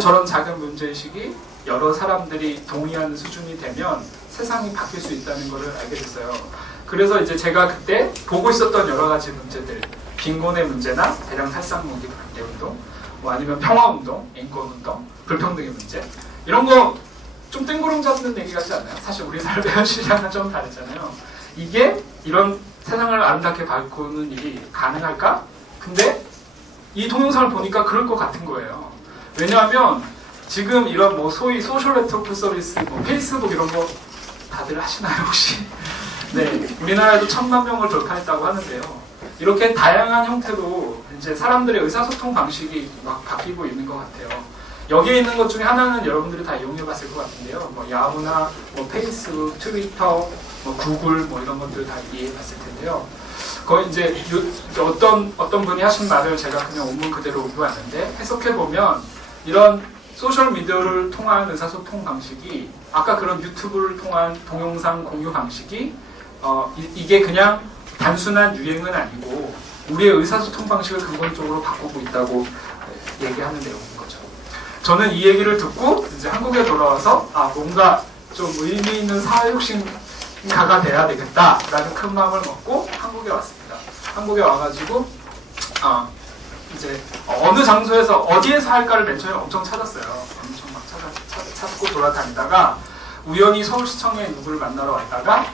저런 작은 문제의식이 여러 사람들이 동의하는 수준이 되면 세상이 바뀔 수 있다는 것을 알게 됐어요. 그래서 이제 제가 그때 보고 있었던 여러 가지 문제들, 빈곤의 문제나 대량 탈상무기 반대 운동, 뭐 아니면 평화운동, 인권운동, 불평등의 문제, 이런 거 좀 뜬구름 잡는 얘기 같지 않나요? 사실 우리나라 현실이랑은 좀 다르잖아요. 이게 이런 세상을 아름답게 바꾸는 일이 가능할까? 근데 이 동영상을 보니까 그럴 것 같은 거예요. 왜냐하면 지금 이런 뭐 소위 소셜 네트워크 서비스, 뭐 페이스북 이런 거 다들 하시나요 혹시? 네, 우리나라에도 1000만 명을 돌파했다고 하는데요. 이렇게 다양한 형태로 이제 사람들의 의사소통 방식이 막 바뀌고 있는 것 같아요. 여기에 있는 것 중에 하나는 여러분들이 다 이용해봤을 것 같은데요. 뭐 야후나 뭐 페이스북, 트위터, 뭐 구글 뭐 이런 것들 다 이해해봤을 텐데요. 거의 이제 어떤 분이 하신 말을 제가 그냥 원문 그대로 옮겨왔는데 해석해 보면 이런 소셜 미디어를 통한 의사소통 방식이 아까 그런 유튜브를 통한 동영상 공유 방식이 이게 그냥 단순한 유행은 아니고 우리의 의사소통 방식을 근본적으로 바꾸고 있다고 얘기하는 내용인 거죠. 저는 이 얘기를 듣고 이제 한국에 돌아와서 뭔가 좀 의미 있는 사회혁신가가 돼야 되겠다라는 큰 마음을 먹고 한국에 왔습니다. 한국에 와가지고 이제 어느 장소에서 어디에서 할까를 맨 처음에 엄청 찾았어요. 엄청 막 찾고 돌아다니다가 우연히 서울시청에 누구를 만나러 왔다가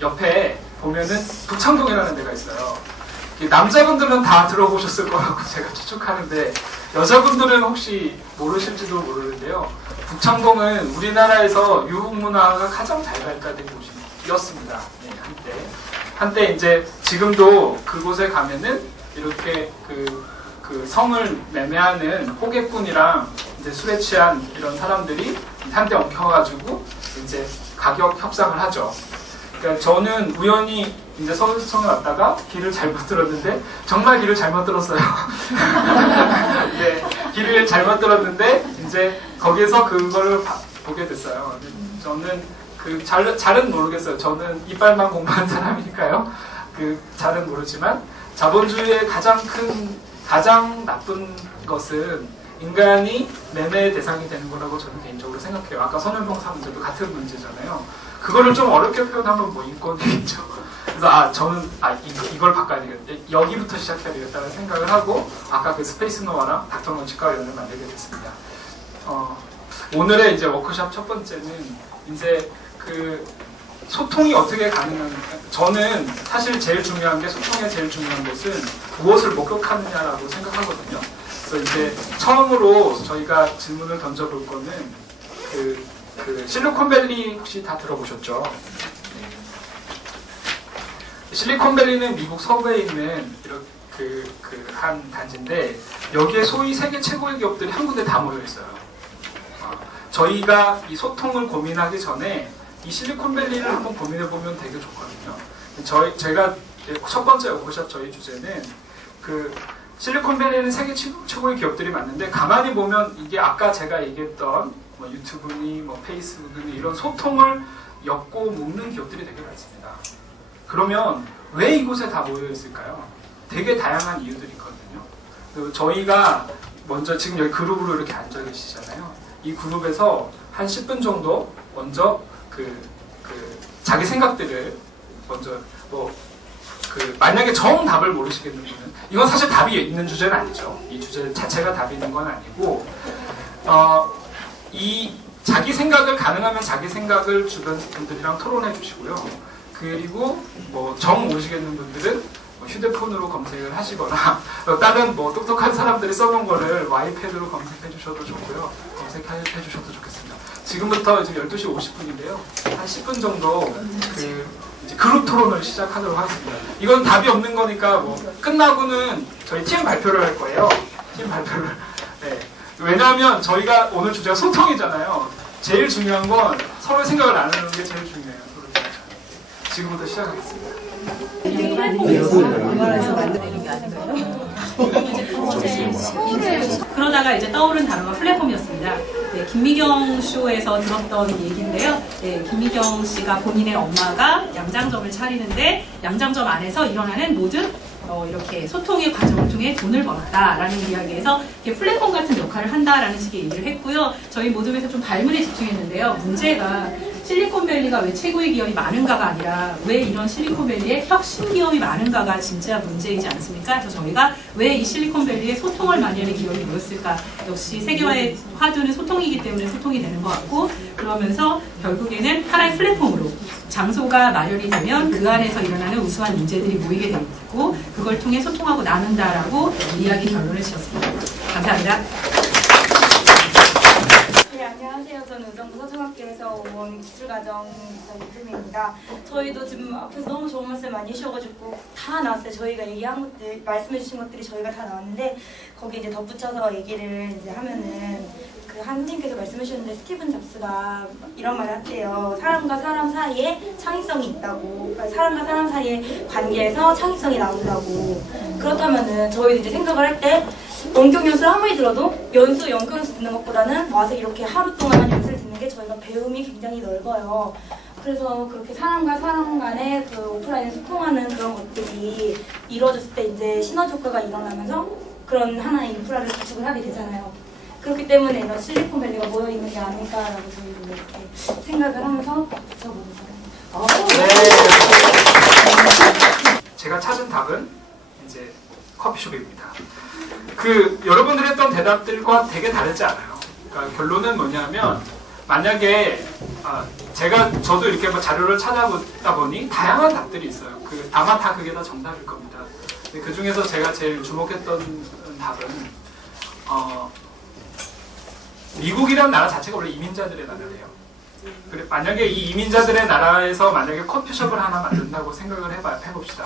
옆에 보면은 북창동이라는 데가 있어요. 남자분들은 다 들어보셨을 거라고 제가 추측하는데 여자분들은 혹시 모르실지도 모르는데요. 북창동은 우리나라에서 유흥문화가 가장 잘 발달된 곳이었습니다. 네, 한때 이제 지금도 그곳에 가면은 이렇게 그 성을 매매하는 호객꾼이랑 이제 술에 취한 이런 사람들이 한때 엉켜가지고 이제 가격 협상을 하죠. 그러니까 저는 우연히 이제 서울시청에 왔다가 길을 잘못 들었는데 정말 길을 잘못 들었어요. 네, 길을 잘못 들었는데 이제 거기서 그거를 보게 됐어요. 저는 잘은 모르겠어요. 저는 이빨만 공부한 사람이니까요. 잘은 모르지만 자본주의의 가장 나쁜 것은 인간이 매매의 대상이 되는 거라고 저는 개인적으로 생각해요. 아까 선현봉사 문제도 같은 문제잖아요. 그거를 좀 어렵게 표현하면 뭐 인권이겠죠. 그래서 저는 이걸 바꿔야 되겠다. 여기부터 시작해야 되겠다는 생각을 하고 아까 그 스페이스 노아랑 닥터먼 치과위원을 만들게 됐습니다. 오늘의 이제 워크숍 첫 번째는 이제 소통이 어떻게 가능한, 저는 사실 제일 중요한 게 소통의 제일 중요한 것은 무엇을 목격하느냐라고 생각하거든요. 그래서 이제 처음으로 저희가 질문을 던져볼 거는 실리콘밸리 혹시 다 들어보셨죠? 실리콘밸리는 미국 서부에 있는 한 단지인데 여기에 소위 세계 최고의 기업들이 한 군데 다 모여 있어요. 저희가 이 소통을 고민하기 전에 이 실리콘밸리를 한번 고민해보면 되게 좋거든요. 제가 첫 번째 워크숍 저희 주제는 실리콘밸리는 세계 최고의 기업들이 많은데 가만히 보면 이게 아까 제가 얘기했던 뭐 유튜브니 뭐 페이스북이니 이런 소통을 엮고 묶는 기업들이 되게 많습니다. 그러면 왜 이곳에 다 모여 있을까요? 되게 다양한 이유들이 있거든요. 저희가 먼저 지금 여기 그룹으로 이렇게 앉아 계시잖아요. 이 그룹에서 한 10분 정도 먼저 자기 생각들을 먼저 만약에 정답을 모르시겠는 분은 이건 사실 답이 있는 주제는 아니죠. 이 주제 자체가 답이 있는 건 아니고 이 자기 생각을 가능하면 자기 생각을 주변 분들이랑 토론해 주시고요. 그리고 뭐 정 모르시겠는 분들은 휴대폰으로 검색을 하시거나 다른 뭐 똑똑한 사람들이 써놓은 거를 아이패드로 검색해 주셔도 좋고요. 검색해 주셔도 좋겠습니다. 지금부터 지금 12시 50분인데요. 한 10분 정도 이제 그룹 토론을 시작하도록 하겠습니다. 이건 답이 없는 거니까 뭐 끝나고는 저희 팀 발표를 할 거예요. 팀 발표를. 네. 왜냐하면 저희가 오늘 주제가 소통이잖아요. 제일 중요한 건 서로의 생각을 나누는 게 제일 중요해요. 지금부터 시작하겠습니다. 그러다가 이제 떠오른 단어가 플랫폼이었습니다. 네, 김미경 쇼에서 들었던 얘기인데요. 네, 김미경 씨가 본인의 엄마가 양장점을 차리는데 양장점 안에서 일어나는 모든 이렇게 소통의 과정을 통해 돈을 벌었다라는 이야기에서 이렇게 플랫폼 같은 역할을 한다라는 식의 얘기를 했고요. 저희 모둠에서 좀 발문에 집중했는데요. 문제가 실리콘밸리가 왜 최고의 기업이 많은가가 아니라 왜 이런 실리콘밸리에 혁신 기업이 많은가가 진짜 문제이지 않습니까? 그래서 저희가 왜 이 실리콘밸리에 소통을 많이 하는 기업이 모였을까? 역시 세계화의 화두는 소통이기 때문에 소통이 되는 것 같고, 그러면서 결국에는 하나의 플랫폼으로 장소가 마련이 되면 그 안에서 일어나는 우수한 문제들이 모이게 되고 그걸 통해 소통하고 나눈다라고 이야기 결론을 지었습니다. 감사합니다. 네, 안녕하세요. 저는 의정부 서중학교에서 온 기술과정 이수미입니다. 저희도 지금 앞에서 너무 좋은 말씀 많이 해주셔가지고 다 나왔어요. 저희가 얘기한 것들, 말씀해주신 것들이 저희가 다 나왔는데 거기 이제 덧붙여서 얘기를 이제 하면은 그 한 선생님께서 말씀해주셨는데 스티븐 잡스가 이런 말을 했대요. 사람과 사람 사이에 창의성이 있다고, 그러니까 사람과 사람 사이의 관계에서 창의성이 나온다고. 그렇다면은 저희도 이제 생각을 할 때 원격 연수를 아무리 들어도 연극 연수 듣는 것보다는 와서 이렇게 하루 동안 연수를 듣는 게 저희가 배움이 굉장히 넓어요. 그래서 그렇게 사람과 사람 간의 그 오프라인 소통하는 그런 것들이 이루어졌을 때 이제 시너지 효과가 일어나면서 그런 하나의 인프라를 구축을 하게 되잖아요. 그렇기 때문에 이런 실리콘밸리가 모여있는 게 아닐까라고 저희도 이렇게 생각을 하면서 붙여보는 거예요. 제가 찾은 답은 이제 커피숍입니다. 여러분들이 했던 대답들과 되게 다르지 않아요. 그러니까 결론은 뭐냐면, 만약에 저도 이렇게 뭐 자료를 찾아보다 보니 다양한 답들이 있어요. 아마 다 그게 다 정답일 겁니다. 그 중에서 제가 제일 주목했던 답은 미국이라는 나라 자체가 원래 이민자들의 나라예요. 만약에 이 이민자들의 나라에서 만약에 커피숍을 하나 만든다고 생각을 해봅시다.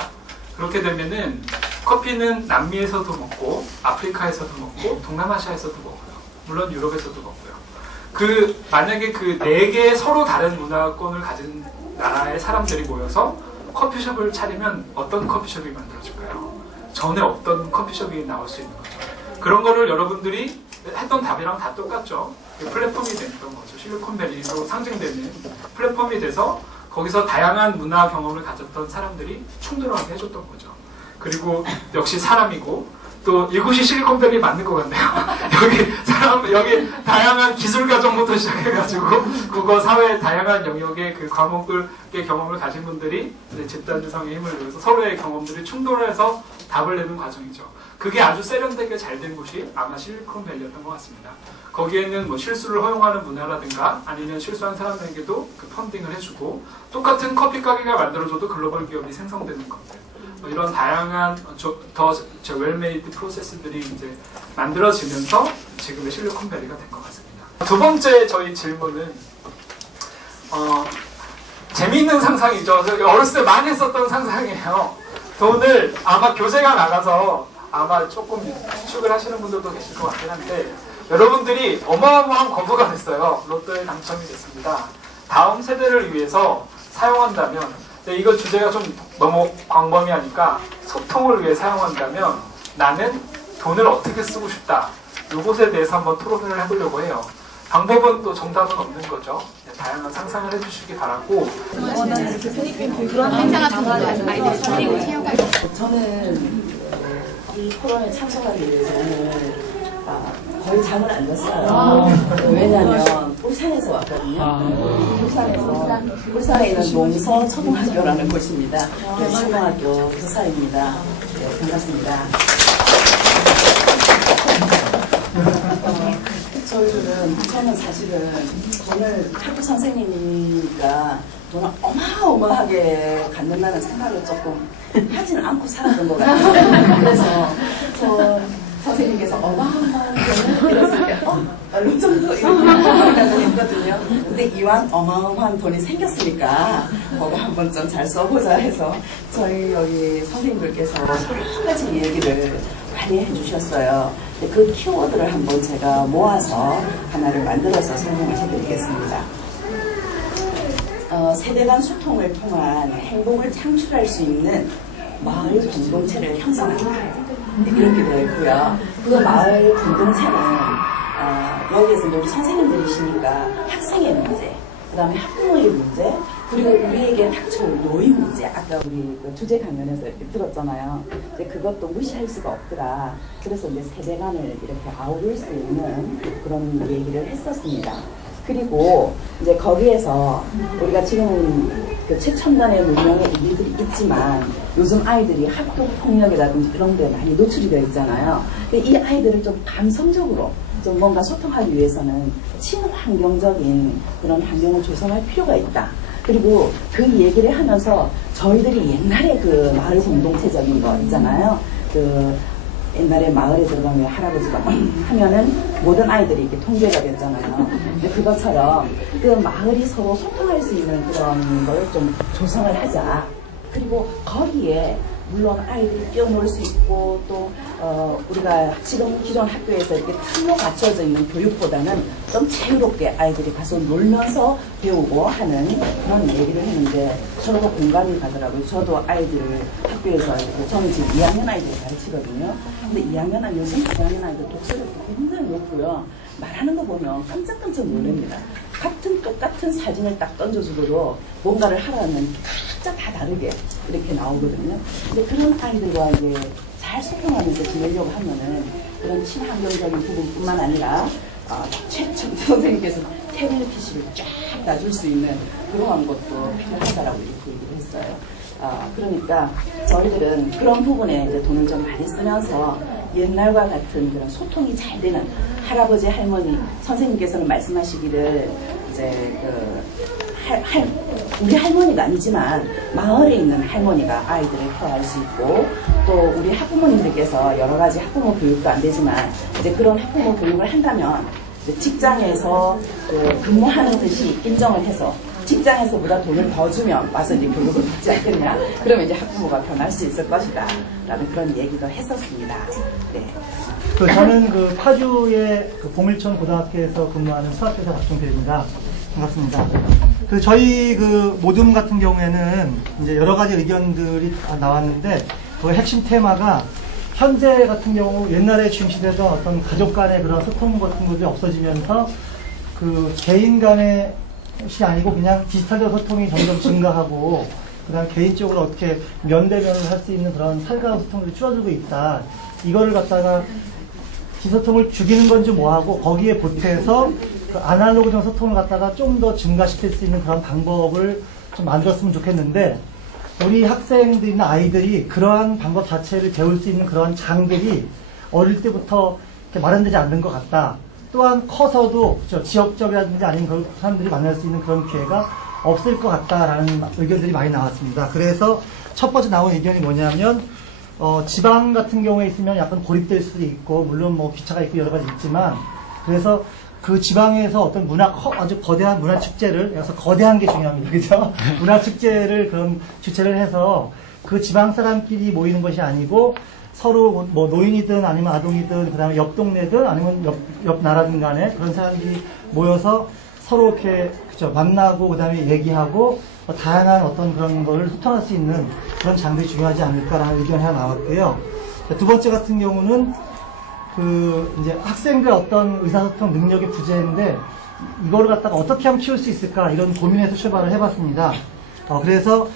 그렇게 되면은 커피는 남미에서도 먹고 아프리카에서도 먹고 동남아시아에서도 먹어요. 물론 유럽에서도 먹고요. 만약에 그 4개의 서로 다른 문화권을 가진 나라의 사람들이 모여서 커피숍을 차리면 어떤 커피숍이 만들어질까요? 전에 없던 커피숍이 나올 수 있는 거죠. 그런 거를 여러분들이 했던 답이랑 다 똑같죠. 플랫폼이 됐던 거죠. 실리콘밸리로 상징되는 플랫폼이 돼서 거기서 다양한 문화 경험을 가졌던 사람들이 충돌하게 해줬던 거죠. 그리고 역시 사람이고, 또 이곳이 실리콘밸리 맞는 것 같네요. 여기 다양한 기술 과정부터 시작해가지고 국어, 사회 다양한 영역의 그 과목의 경험을 가진 분들이 집단 유성의 힘을 이용해서 서로의 경험들이 충돌해서 답을 내는 과정이죠. 그게 아주 세련되게 잘 된 곳이 아마 실리콘밸리였던 것 같습니다. 거기에는 뭐 실수를 허용하는 문화라든가 아니면 실수한 사람에게도 그 펀딩을 해주고, 똑같은 커피 가게가 만들어줘도 글로벌 기업이 생성되는 것들, 이런 다양한 더 웰메이드 프로세스들이 이제 만들어지면서 지금의 실리콘밸리가 된 것 같습니다. 두 번째 저희 질문은 재미있는 상상이죠. 어렸을 때 많이 했었던 상상이에요. 돈을 아마 교재가 나가서 아마 조금 추측을 하시는 분들도 계실 것 같긴 한데, 여러분들이 어마어마한 거부가 됐어요. 로또에 당첨이 됐습니다. 다음 세대를 위해서 사용한다면, 이거 주제가 좀 너무 광범위하니까 소통을 위해 사용한다면 나는 돈을 어떻게 쓰고 싶다. 이것에 대해서 한번 토론을 해보려고 해요. 방법은 또 정답은 없는 거죠. 다양한 상상을 해주시기 바라고. 그런 행사 같은 거 아이들이 차리고 체육할 저는 이 코로나에 참석하기 위해서는 거의 잠을 안 잤어요. 왜냐하면 울산에서 왔거든요. 울산에 있는 농서 초등학교라는 곳입니다. 초등학교 교사입니다. 네, 반갑습니다. 저는 사실은 돈을 학교 선생님이니까 돈을 어마어마하게 갖는다는 생각을 조금 하지는 않고 살았던 것 같아요. 그래서 선생님께서 어마어마한 돈을 이랬을 때 얼마 정도 이렇게 생각을 했거든요. 근데 이왕 어마어마한 돈이 생겼으니까 뭐가 한번 좀 잘 써보자 해서 저희 여기 선생님들께서 여러 가지 얘기를 많이 해주셨어요. 그 키워드를 한번 제가 모아서 하나를 만들어서 설명을 해드리겠습니다. 세대 간 소통을 통한 행복을 창출할 수 있는 마을 공동체를 형성한다. 이렇게 되어 있고요. 그 마을 공동체는 여기에서 우리 선생님들이시니까 학생의 문제, 그다음에 학부모의 문제, 그리고 우리에게 닥쳐올 노인 문제. 아까 우리 그 주제 강연에서 이렇게 들었잖아요. 근데 그것도 무시할 수가 없더라. 그래서 이제 세대 간을 이렇게 아우를 수 있는 그런 얘기를 했었습니다. 그리고 이제 거기에서 우리가 지금 그 최첨단의 문명의 일들이 있지만 요즘 아이들이 학교 폭력이라든지 이런 데 많이 노출이 되어 있잖아요. 근데 이 아이들을 좀 감성적으로 좀 뭔가 소통하기 위해서는 친환경적인 그런 환경을 조성할 필요가 있다. 그리고 그 얘기를 하면서 저희들이 옛날에 그 마을 공동체적인 거 있잖아요. 그 옛날에 마을에 들어가면 할아버지가 하면은 모든 아이들이 이렇게 통제가 됐잖아요. 근데 그것처럼 그 마을이 서로 소통할 수 있는 그런 걸 좀 조성을 하자. 그리고 거기에 물론 아이들이 뛰어놀 수 있고 또 우리가 지금 기존 학교에서 이렇게 틀로 갖춰져 있는 교육보다는 좀 자유롭게 아이들이 가서 놀면서 배우고 하는 그런 얘기를 했는데 저도 공감이 가더라고요. 저도 아이들을 학교에서 저는 지금 2학년 아이들을 가르치거든요. 근데 2학년 요즘 2학년 아이들 독서력도 굉장히 높고요. 말하는 거 보면 깜짝깜짝 놀랍니다. 똑같은 사진을 딱 던져주고도 뭔가를 하라면 각자 다 다르게 이렇게 나오거든요. 근데 그런 아이들과 이제 잘 소통하면서 지내려고 하면은 그런 친환경적인 부분뿐만 아니라 최첨 선생님께서 테레비 PC를 쫙 놔줄 수 있는 그러한 것도 필요하다라고 이렇게 얘기를 했어요. 그러니까 저희들은 그런 부분에 이제 돈을 좀 많이 쓰면서 옛날과 같은 그런 소통이 잘 되는 할아버지, 할머니, 선생님께서는 말씀하시기를 이제 우리 할머니가 아니지만 마을에 있는 할머니가 아이들을 케어할 수 있고 또 우리 학부모님들께서 여러 가지 학부모 교육도 안 되지만 이제 그런 학부모 교육을 한다면 이제 직장에서 근무하는 듯이 인정을 해서 직장에서보다 돈을 더 주면 와서 이제 교육을 받지 않겠냐. 그러면 이제 학부모가 변할 수 있을 것이다. 라는 그런 얘기도 했었습니다. 네. 저는 그 파주의 그 봉일천 고등학교에서 근무하는 수학교사 박종필입니다. 반갑습니다. 저희 그 모둠 같은 경우에는 이제 여러 가지 의견들이 나왔는데 그 핵심 테마가 현재 같은 경우 옛날에 중시되던 어떤 가족 간의 그런 소통 같은 것들이 없어지면서 그 개인 간의 것이 아니고 그냥 디지털적 소통이 점점 증가하고 그다음 개인적으로 어떻게 면대면을 할 수 있는 그런 살가운 소통들이 줄어들고 있다. 이거를 갖다가 기소통을 죽이는 건지 뭐하고 거기에 보태서 그 아날로그적 소통을 갖다가 좀 더 증가시킬 수 있는 그런 방법을 좀 만들었으면 좋겠는데 우리 학생들이나 아이들이 그러한 방법 자체를 배울 수 있는 그런 장들이 어릴 때부터 이렇게 마련되지 않는 것 같다. 또한 커서도 지역적이라든지 아니면 그 사람들이 만날 수 있는 그런 기회가 없을 것 같다라는 의견들이 많이 나왔습니다. 그래서 첫 번째 나온 의견이 뭐냐면 지방 같은 경우에 있으면 약간 고립될 수도 있고 물론 뭐 기차가 있고 여러 가지 있지만 그래서 그 지방에서 어떤 아주 거대한 문화 축제를 그래서 거대한 게 중요합니다. 그죠? 문화 축제를 그런 주최를 해서 그 지방 사람끼리 모이는 것이 아니고 서로 뭐 노인이든 아니면 아동이든 그다음에 옆 동네든 아니면 옆 나라든 간에 그런 사람들이 모여서 서로 이렇게 그죠? 만나고 그다음에 얘기하고 다양한 어떤 그런 거를 소통할 수 있는 그런 장들이 중요하지 않을까라는 의견이 하나 나왔고요. 두 번째 같은 경우는 이제 학생들 어떤 의사소통 능력의 부재인데 이거를 갖다가 어떻게 하면 키울 수 있을까 이런 고민에서 출발을 해봤습니다. 그래서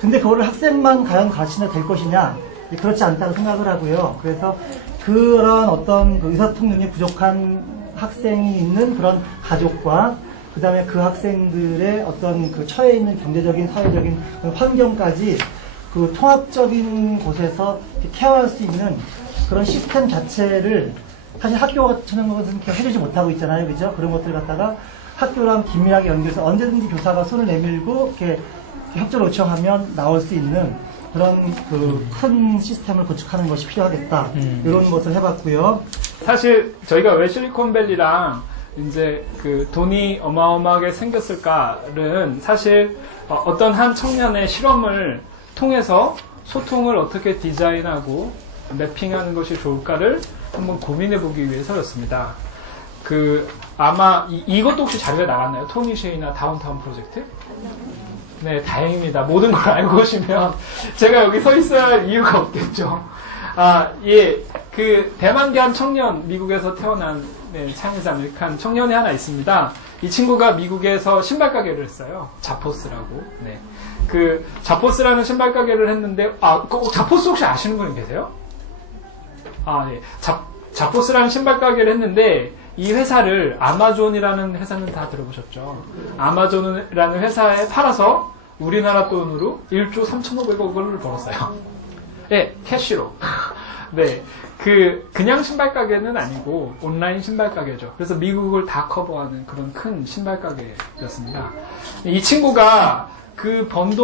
근데 그거를 학생만 과연 가르치면 될 것이냐 그렇지 않다고 생각을 하고요. 그래서 그런 어떤 그 의사소통 능력이 부족한 학생이 있는 그런 가족과 그 다음에 그 학생들의 어떤 그 처해 있는 경제적인, 사회적인 환경까지 그 통합적인 곳에서 케어할 수 있는 그런 시스템 자체를 사실 학교 같은 것은 해주지 못하고 있잖아요. 그죠? 그런 것들을 갖다가 학교랑 긴밀하게 연결해서 언제든지 교사가 손을 내밀고 이렇게 협조를 요청하면 나올 수 있는 그런 그 큰 시스템을 구축하는 것이 필요하겠다. 이런 것을 해봤고요. 사실 저희가 왜 실리콘밸리랑 이제 그 돈이 어마어마하게 생겼을까는 사실 어떤 한 청년의 실험을 통해서 소통을 어떻게 디자인하고 매핑하는 것이 좋을까를 한번 고민해 보기 위해서였습니다. 아마 이것도 혹시 자료에 나갔나요? 토니 쉐이나 다운타운 프로젝트? 네, 다행입니다. 모든 걸 알고 오시면 제가 여기 서 있어야 할 이유가 없겠죠. 예, 그 대만계한 청년, 미국에서 태어난 차이니즈 아메리칸 청년이 하나 있습니다. 이 친구가 미국에서 신발 가게를 했어요. 자포스라고. 네. 그 자포스라는 신발 가게를 했는데 자포스 혹시 아시는 분 계세요? 네. 자포스라는 신발 가게를 했는데 이 회사를 아마존이라는 회사는 다 들어보셨죠? 아마존이라는 회사에 팔아서 우리나라 돈으로 1조 3,500억을 벌었어요. 네, 캐시로. 네. 그냥 신발 가게는 아니고 온라인 신발 가게죠. 그래서 미국을 다 커버하는 그런 큰 신발 가게였습니다. 이 친구가 그 번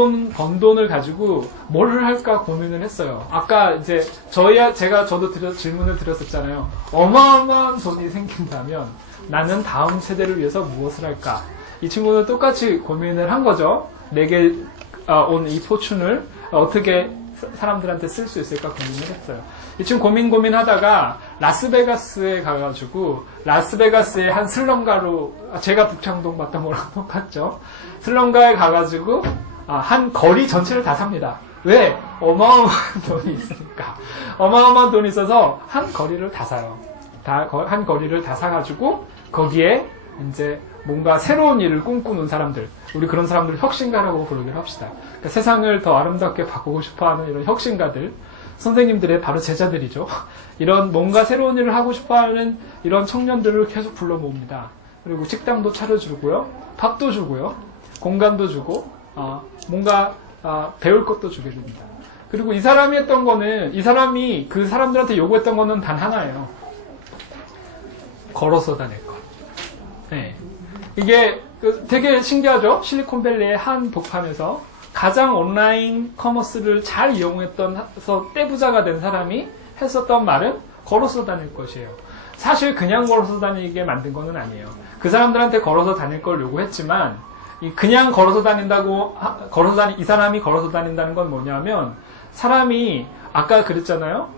돈을 가지고 뭘 할까 고민을 했어요. 아까 이제 저도 질문을 드렸었잖아요. 어마어마한 돈이 생긴다면 나는 다음 세대를 위해서 무엇을 할까? 이 친구는 똑같이 고민을 한 거죠. 내게 온 이 포춘을 어떻게 사람들한테 쓸 수 있을까 고민을 했어요. 이 친구 고민하다가 라스베가스에 가가지고 라스베가스의 한 슬럼가로 제가 북창동 봤던 거랑 똑같죠. 슬럼가에 가가지고 한 거리 전체를 다 삽니다. 왜? 어마어마한 돈이 있으니까. 어마어마한 돈이 있어서 한 거리를 다 사요. 한 거리를 다 사가지고 거기에 이제 뭔가 새로운 일을 꿈꾸는 사람들, 우리 그런 사람들 혁신가라고 부르기로 합시다. 그러니까 세상을 더 아름답게 바꾸고 싶어하는 이런 혁신가들, 선생님들의 바로 제자들이죠. 이런 뭔가 새로운 일을 하고 싶어하는 이런 청년들을 계속 불러 모읍니다. 그리고 식당도 차려주고요, 밥도 주고요, 공간도 주고, 뭔가 배울 것도 주게 됩니다. 그리고 이 사람이 했던 거는, 이 사람이 그 사람들한테 요구했던 거는 단 하나예요. 걸어서 다닐 것. 네. 이게 되게 신기하죠? 실리콘밸리의 한 복판에서 가장 온라인 커머스를 잘 이용해서 떼부자가 된 사람이 했었던 말은 걸어서 다닐 것이에요. 사실 그냥 걸어서 다니게 만든 거는 아니에요. 그 사람들한테 걸어서 다닐 걸 요구했지만 그냥 이 사람이 걸어서 다닌다는 건 뭐냐면 사람이 아까 그랬잖아요.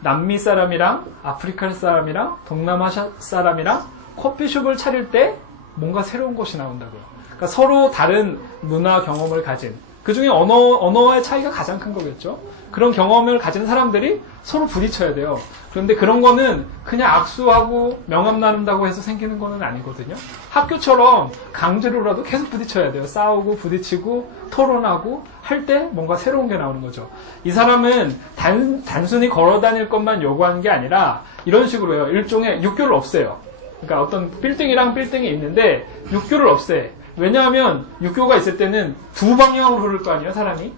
남미 사람이랑 아프리카 사람이랑 동남아시아 사람이랑 커피숍을 차릴 때 뭔가 새로운 것이 나온다고요. 그러니까 서로 다른 문화 경험을 가진, 그 중에 언어의 차이가 가장 큰 거겠죠. 그런 경험을 가진 사람들이 서로 부딪혀야 돼요. 그런데 그런 거는 그냥 악수하고 명함 나눈다고 해서 생기는 거는 아니거든요. 학교처럼 강제로라도 계속 부딪혀야 돼요. 싸우고 부딪히고 토론하고 할 때 뭔가 새로운 게 나오는 거죠. 이 사람은 단순히 걸어 다닐 것만 요구하는 게 아니라 이런 식으로 해요. 일종의 육교를 없애요. 그러니까 어떤 빌딩이랑 빌딩이 있는데 육교를 없애. 왜냐하면 육교가 있을 때는 두 방향으로 흐를 거 아니에요, 사람이.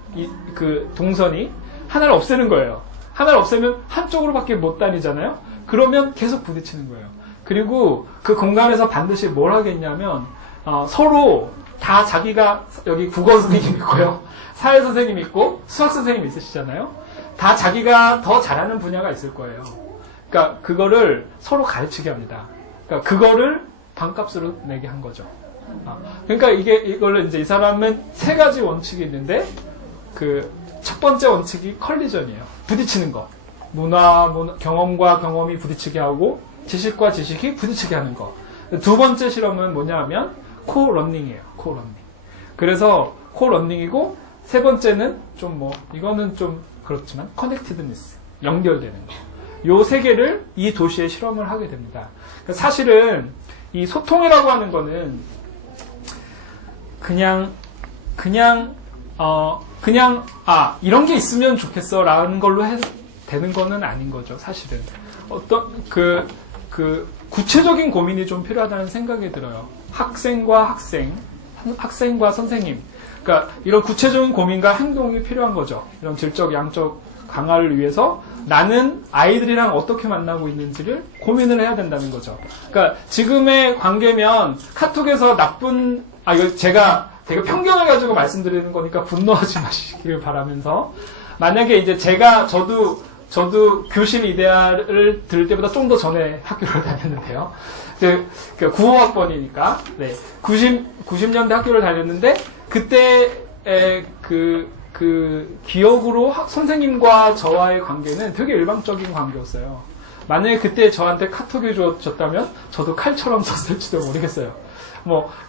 그 동선이. 하나를 없애는 거예요. 하나를 없애면 한쪽으로밖에 못 다니잖아요. 그러면 계속 부딪히는 거예요. 그리고 그 공간에서 반드시 뭘 하겠냐면 서로 다 자기가 여기 국어 선생님 있고요. 사회 선생님 있고 수학 선생님 있으시잖아요. 다 자기가 더 잘하는 분야가 있을 거예요. 그러니까 그거를 서로 가르치게 합니다. 그러니까 그거를 반값으로 내게 한 거죠. 그러니까 이걸 이제 이 사람은 세 가지 원칙이 있는데 그 첫 번째 원칙이 컬리전이에요. 부딪히는 거. 문화, 경험과 경험이 부딪히게 하고 지식과 지식이 부딪히게 하는 거. 두 번째 실험은 뭐냐 하면 코러닝이에요. 코러닝. 그래서 코러닝이고 세 번째는 이거는 좀 그렇지만 커넥티드니스. 연결되는 거. 요 세 개를 이 도시에 실험을 하게 됩니다. 사실은 이 소통이라고 하는 거는 그냥 이런 게 있으면 좋겠어 라는 걸로 되는 거는 아닌 거죠, 사실은. 어떤 구체적인 고민이 좀 필요하다는 생각이 들어요. 학생과 선생님. 그러니까 이런 구체적인 고민과 행동이 필요한 거죠. 이런 질적, 양적 강화를 위해서 나는 아이들이랑 어떻게 만나고 있는지를 고민을 해야 된다는 거죠. 그러니까 지금의 관계면 카톡에서 이거 제가 되게 편견을 가지고 말씀드리는 거니까 분노하지 마시길 바라면서 만약에 이제 저도 교실 이데아를 들을 때보다 좀 더 전에 학교를 다녔는데요. 95학번이니까 90년대 학교를 다녔는데 그때 기억으로 선생님과 저와의 관계는 되게 일방적인 관계였어요. 만약에 그때 저한테 카톡이 주어졌다면 저도 칼처럼 썼을지도 모르겠어요.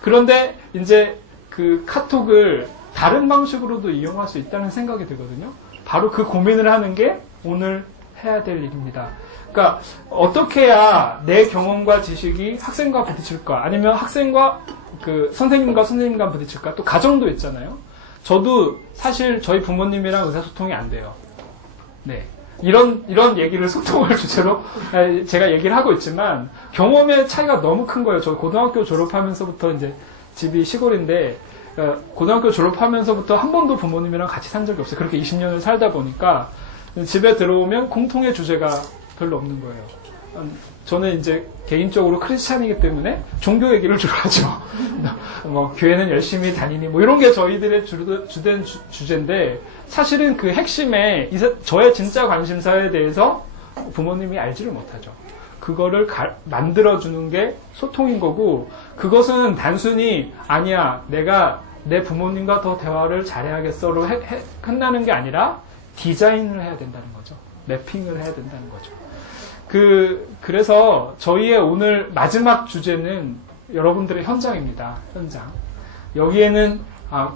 그런데 이제 그 카톡을 다른 방식으로도 이용할 수 있다는 생각이 들거든요. 바로 그 고민을 하는 게 오늘 해야 될 일입니다. 그러니까 어떻게 해야 내 경험과 지식이 학생과 부딪힐까? 아니면 학생과 그 선생님과 부딪힐까? 또 가정도 있잖아요. 저도 사실 저희 부모님이랑 의사소통이 안 돼요. 네. 이런 얘기를 소통을 주제로 제가 얘기를 하고 있지만 경험의 차이가 너무 큰 거예요. 저 고등학교 졸업하면서부터 이제 집이 시골인데 고등학교 졸업하면서부터 한 번도 부모님이랑 같이 산 적이 없어요. 그렇게 20년을 살다 보니까 집에 들어오면 공통의 주제가 별로 없는 거예요. 저는 이제 개인적으로 크리스찬이기 때문에 종교 얘기를 주로 하죠. 뭐 교회는 열심히 다니니 뭐 이런 게 저희들의 주된 주제인데 사실은 그 핵심에 저의 진짜 관심사에 대해서 부모님이 알지를 못하죠. 그거를 만들어주는 게 소통인 거고 그것은 단순히 아니야 내가 내 부모님과 더 대화를 잘해야겠어로 끝나는 게 아니라 디자인을 해야 된다는 거죠. 매핑을 해야 된다는 거죠. 그래서 저희의 오늘 마지막 주제는 여러분들의 현장입니다. 현장. 여기에는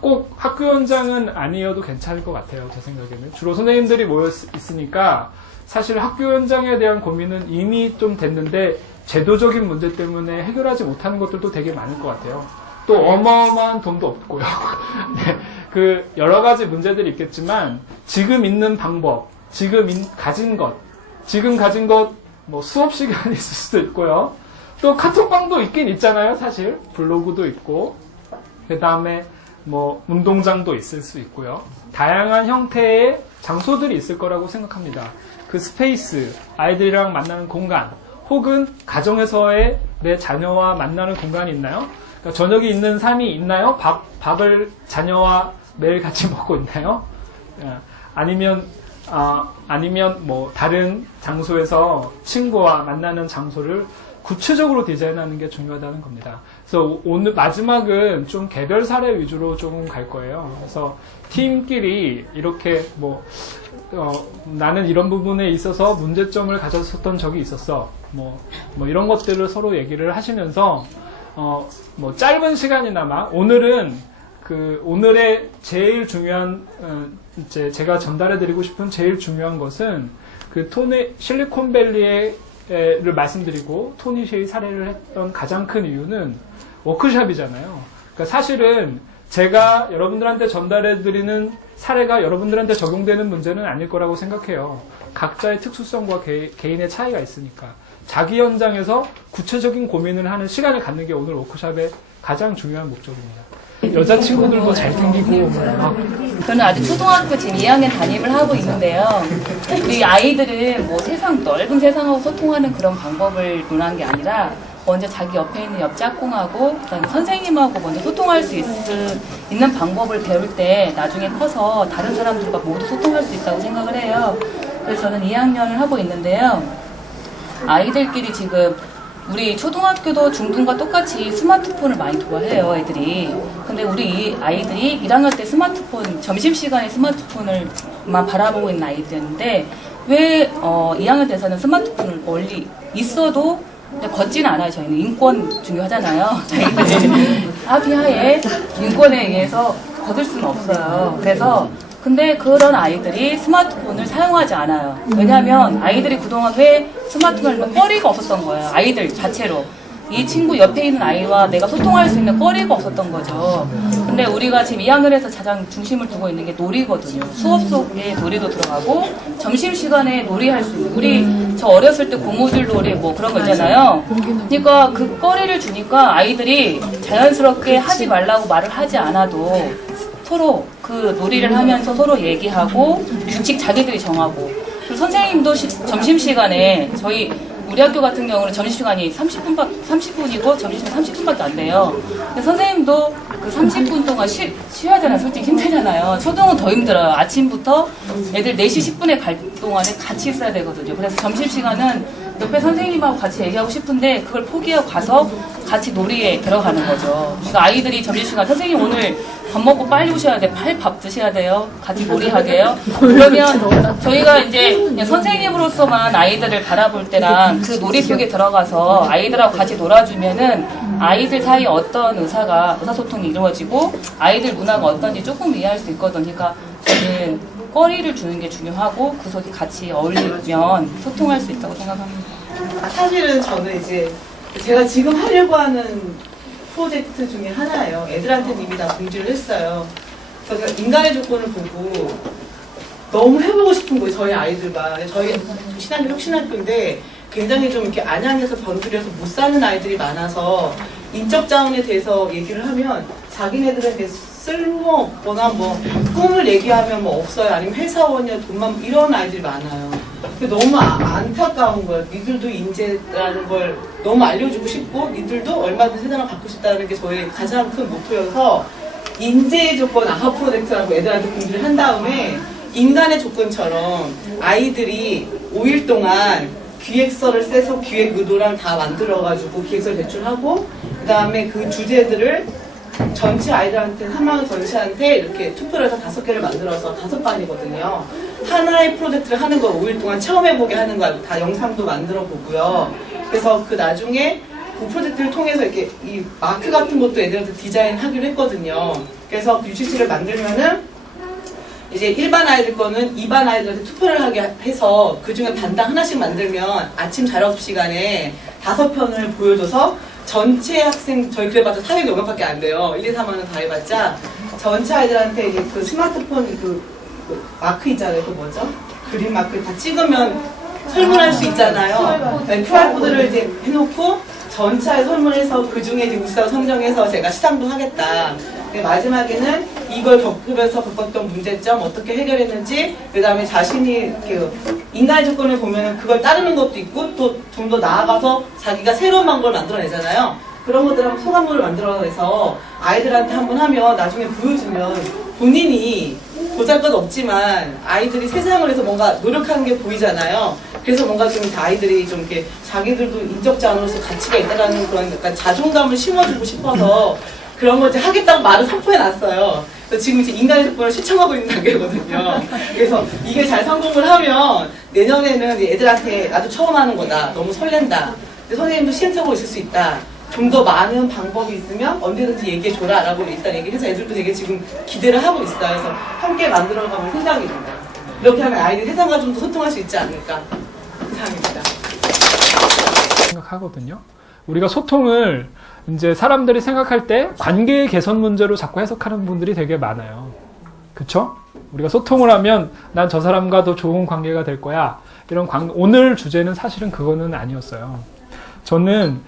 꼭 학교 현장은 아니어도 괜찮을 것 같아요. 제 생각에는. 주로 선생님들이 모여 있으니까 사실 학교 현장에 대한 고민은 이미 좀 됐는데 제도적인 문제 때문에 해결하지 못하는 것들도 되게 많을 것 같아요. 또 어마어마한 돈도 없고요. 네, 여러 가지 문제들이 있겠지만 지금 있는 방법, 지금 가진 것, 뭐 수업 시간이 있을 수도 있고요. 또 카톡방도 있긴 있잖아요, 사실. 블로그도 있고. 그 다음에 뭐 운동장도 있을 수 있고요. 다양한 형태의 장소들이 있을 거라고 생각합니다. 그 스페이스, 아이들이랑 만나는 공간, 혹은 가정에서의 내 자녀와 만나는 공간이 있나요? 그러니까 저녁이 있는 삶이 있나요? 밥을 자녀와 매일 같이 먹고 있나요? 아니면 뭐 다른 장소에서 친구와 만나는 장소를 구체적으로 디자인하는 게 중요하다는 겁니다. 그래서 오늘 마지막은 좀 개별 사례 위주로 조금 갈 거예요. 그래서 팀끼리 이렇게 나는 이런 부분에 있어서 문제점을 가졌었던 적이 있었어. 뭐 이런 것들을 서로 얘기를 하시면서 뭐 짧은 시간이나마 오늘은 오늘의 제일 중요한 이제 제가 전달해드리고 싶은 제일 중요한 것은 실리콘밸리를 말씀드리고 토니 셰이 사례를 했던 가장 큰 이유는 워크숍이잖아요. 그러니까 사실은 제가 여러분들한테 전달해드리는 사례가 여러분들한테 적용되는 문제는 아닐 거라고 생각해요. 각자의 특수성과 개인의 차이가 있으니까. 자기 현장에서 구체적인 고민을 하는 시간을 갖는 게 오늘 워크숍의 가장 중요한 목적입니다. 여자친구들도 잘생기고 저는 아직 초등학교 지금 2학년 담임을 하고 있는데요. 우리 아이들은 뭐 넓은 세상하고 소통하는 그런 방법을 논한 게 아니라 먼저 자기 옆에 있는 옆 짝꿍하고 그다음에 선생님하고 먼저 소통할 수 있는 방법을 배울 때 나중에 커서 다른 사람들과 모두 소통할 수 있다고 생각을 해요. 그래서 저는 2학년을 하고 있는데요. 아이들끼리 지금 우리 초등학교도 중등과 똑같이 스마트폰을 많이 좋아해요, 애들이. 근데 우리 아이들이 1학년 때 스마트폰, 점심시간에 스마트폰을만 바라보고 있는 아이들인데 왜 2학년 돼서는 스마트폰을 멀리 있어도 걷지는 않아요. 저희는 인권 중요하잖아요. 저희는 합의하에 인권에 의해서 걷을 수는 없어요. 근데 그런 아이들이 스마트폰을 사용하지 않아요. 왜냐하면 아이들이 그동안 왜 스마트폰을 거리가 없었던 거예요. 아이들 자체로. 이 친구 옆에 있는 아이와 내가 소통할 수 있는 거리가 없었던 거죠. 근데 우리가 지금 2학년에서 가장 중심을 두고 있는 게 놀이거든요. 수업 속에 놀이도 들어가고 점심시간에 놀이할 수 있는 저 어렸을 때 고무줄 놀이 뭐 그런 거 있잖아요. 그러니까 그 거리를 주니까 아이들이 자연스럽게 하지 말라고 말을 하지 않아도 서로 그 놀이를 하면서 서로 얘기하고 규칙 자기들이 정하고 그리고 선생님도 점심시간에 우리 학교 같은 경우는 점심시간이 30분이고 점심시간 30분밖에 안 돼요. 근데 선생님도 그 30분 동안 쉬어야잖아요. 솔직히 힘들잖아요. 초등은 더 힘들어요. 아침부터 애들 4시 10분에 갈 동안에 같이 있어야 되거든요. 그래서 점심시간은 옆에 선생님하고 같이 얘기하고 싶은데 그걸 포기하고 가서 같이 놀이에 들어가는 거죠. 그러니까 아이들이 점심시간 선생님 오늘 밥 먹고 빨리 오셔야 돼. 밥 드셔야 돼요. 같이 놀이하게요. 그러면 저희가 이제 그냥 선생님으로서만 아이들을 바라볼 때랑 그 놀이 속에 들어가서 아이들하고 같이 놀아주면은 아이들 사이에 어떤 의사소통이 이루어지고 아이들 문화가 어떤지 조금 이해할 수 있거든요. 그러니까 저는 거리를 주는 게 중요하고 구석이 같이 어울리면 소통할 수 있다고 생각합니다. 사실은 저는 이제 제가 지금 하려고 하는 프로젝트 중에 하나예요. 애들한테는 이미 다 공지를 했어요. 그래서 제가 인간의 조건을 보고 너무 해보고 싶은 거예요. 저희 아이들과. 저희 신한교 혁신학교인데 굉장히 좀 이렇게 안양에서 변두리에서 못 사는 아이들이 많아서 인적 자원에 대해서 얘기를 하면 자기네들에게 쓸모없거나 뭐 꿈을 얘기하면 뭐 없어요. 아니면 회사원이야 돈만 이런 아이들이 많아요. 너무 안타까운 거예요. 니들도 인재라는 걸 너무 알려주고 싶고 니들도 얼마든지 세상을 바꾸고 싶다는 게 저의 가장 큰 목표여서 인재의 조건 아하 프로젝트라고 애들한테 공지를 한 다음에 인간의 조건처럼 아이들이 5일 동안 기획서를 써서 기획 의도랑 다 만들어가지고 기획서를 제출하고 그 다음에 그 주제들을 전체 아이들한테 3만 전체한테 이렇게 투표를 해서 5개를 만들어서 5반이거든요. 하나의 프로젝트를 하는 거 5일 동안 처음 해보게 하는 거 다 영상도 만들어 보고요. 그래서 그 나중에 그 프로젝트를 통해서 이렇게 이 마크 같은 것도 애들한테 디자인하기로 했거든요. 그래서 그 유치실을 만들면은 이제 일반 아이들 거는 2반 아이들한테 투표를 하게 해서 그 중에 반당 하나씩 만들면 아침 자습 시간에 5편을 보여줘서 전체 학생, 저희 그래봤자 400명밖에 안 돼요. 1, 2, 3학년 다 해봤자. 전체 아이들한테 이제 그 스마트폰 그 마크 있잖아요. 그 뭐죠? 그림 마크 다 찍으면 설문할 수 있잖아요. 네, QR코드를 이제 해놓고 전체 설문해서 그 중에 이제 우수상 선정해서 제가 시상도 하겠다. 마지막에는 이걸 겪으면서 겪었던 문제점 어떻게 해결했는지 그 다음에 자신이 그 인간의 조건을 보면 그걸 따르는 것도 있고 또 좀 더 나아가서 자기가 새로운 방법을 만들어내잖아요. 그런 것들 한번 소감물을 만들어내서 아이들한테 한번 하면 나중에 보여주면 본인이 보잘것 없지만 아이들이 세상을 위해서 뭔가 노력하는 게 보이잖아요. 그래서 뭔가 좀 아이들이 좀 이렇게 자기들도 인적 자원으로서 가치가 있다라는 그런 약간 자존감을 심어주고 싶어서 그런 거 이제 하겠다고 말을 선포해놨어요. 그래서 지금 이제 인간의 조건을 실천하고 있는 단계거든요. 그래서 이게 잘 성공을 하면 내년에는 애들한테 나도 처음 하는 거다. 너무 설렌다. 근데 선생님도 시행착오가 있을 수 있다. 좀 더 많은 방법이 있으면 언제든지 얘기해줘라 라고 일단 얘기해서 애들도 되게 지금 기대를 하고 있어요. 그래서 함께 만들어가볼 생각입니다. 이렇게 하면 아이들이 세상과 좀 더 소통할 수 있지 않을까 생각합니다. 생각하거든요. 우리가 소통을 이제 사람들이 생각할 때 관계 개선 문제로 자꾸 해석하는 분들이 되게 많아요. 그쵸? 우리가 소통을 하면 난 저 사람과 더 좋은 관계가 될 거야. 이런 오늘 주제는 사실은 그거는 아니었어요. 저는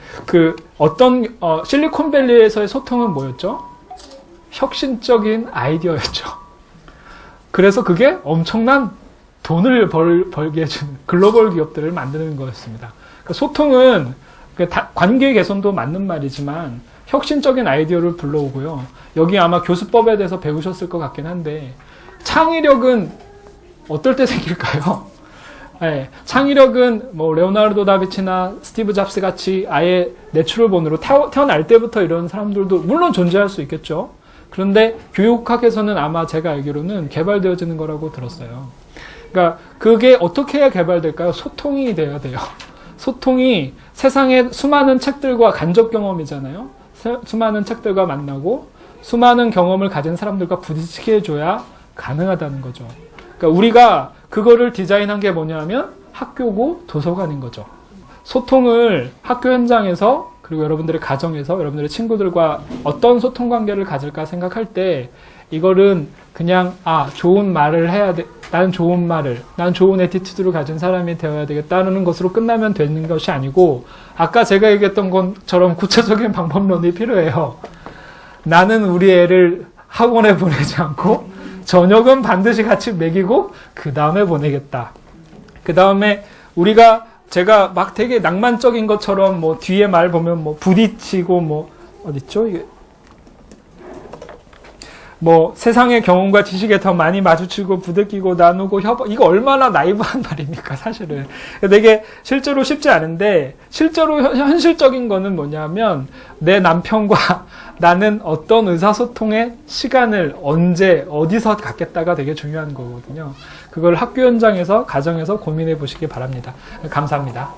실리콘밸리에서의 소통은 뭐였죠? 혁신적인 아이디어였죠. 그래서 그게 엄청난 돈을 벌게 해주는 글로벌 기업들을 만드는 거였습니다. 그러니까 소통은 관계 개선도 맞는 말이지만 혁신적인 아이디어를 불러오고요. 여기 아마 교수법에 대해서 배우셨을 것 같긴 한데 창의력은 어떨 때 생길까요? 네, 창의력은 뭐 레오나르도 다비치나 스티브 잡스 같이 아예 내추럴본으로 태어날 때부터 이런 사람들도 물론 존재할 수 있겠죠. 그런데 교육학에서는 아마 제가 알기로는 개발되어지는 거라고 들었어요. 그러니까 그게 어떻게 해야 개발될까요? 소통이 돼야 돼요. 소통이 세상의 수많은 책들과 간접 경험이잖아요. 수많은 책들과 만나고 수많은 경험을 가진 사람들과 부딪히게 해줘야 가능하다는 거죠. 그러니까 우리가 그거를 디자인한 게 뭐냐면 학교고 도서관인 거죠. 소통을 학교 현장에서 그리고 여러분들의 가정에서 여러분들의 친구들과 어떤 소통 관계를 가질까 생각할 때 이거는 그냥 좋은 말을 해야 돼. 난 좋은 애티튜드를 가진 사람이 되어야 되겠다는 것으로 끝나면 되는 것이 아니고 아까 제가 얘기했던 것처럼 구체적인 방법론이 필요해요. 나는 우리 애를 학원에 보내지 않고 저녁은 반드시 같이 먹이고 그 다음에 보내겠다. 그 다음에 제가 막 되게 낭만적인 것처럼 뭐 뒤에 말 보면 뭐 부딪히고 뭐 어딨죠? 이게 뭐 세상의 경험과 지식에 더 많이 마주치고 부대끼고 나누고 이거 얼마나 나이브한 말입니까 사실은. 되게 실제로 쉽지 않은데 실제로 현실적인 거는 뭐냐면 내 남편과 나는 어떤 의사소통의 시간을 언제 어디서 갖겠다가 되게 중요한 거거든요. 그걸 학교 현장에서 가정에서 고민해 보시기 바랍니다. 감사합니다.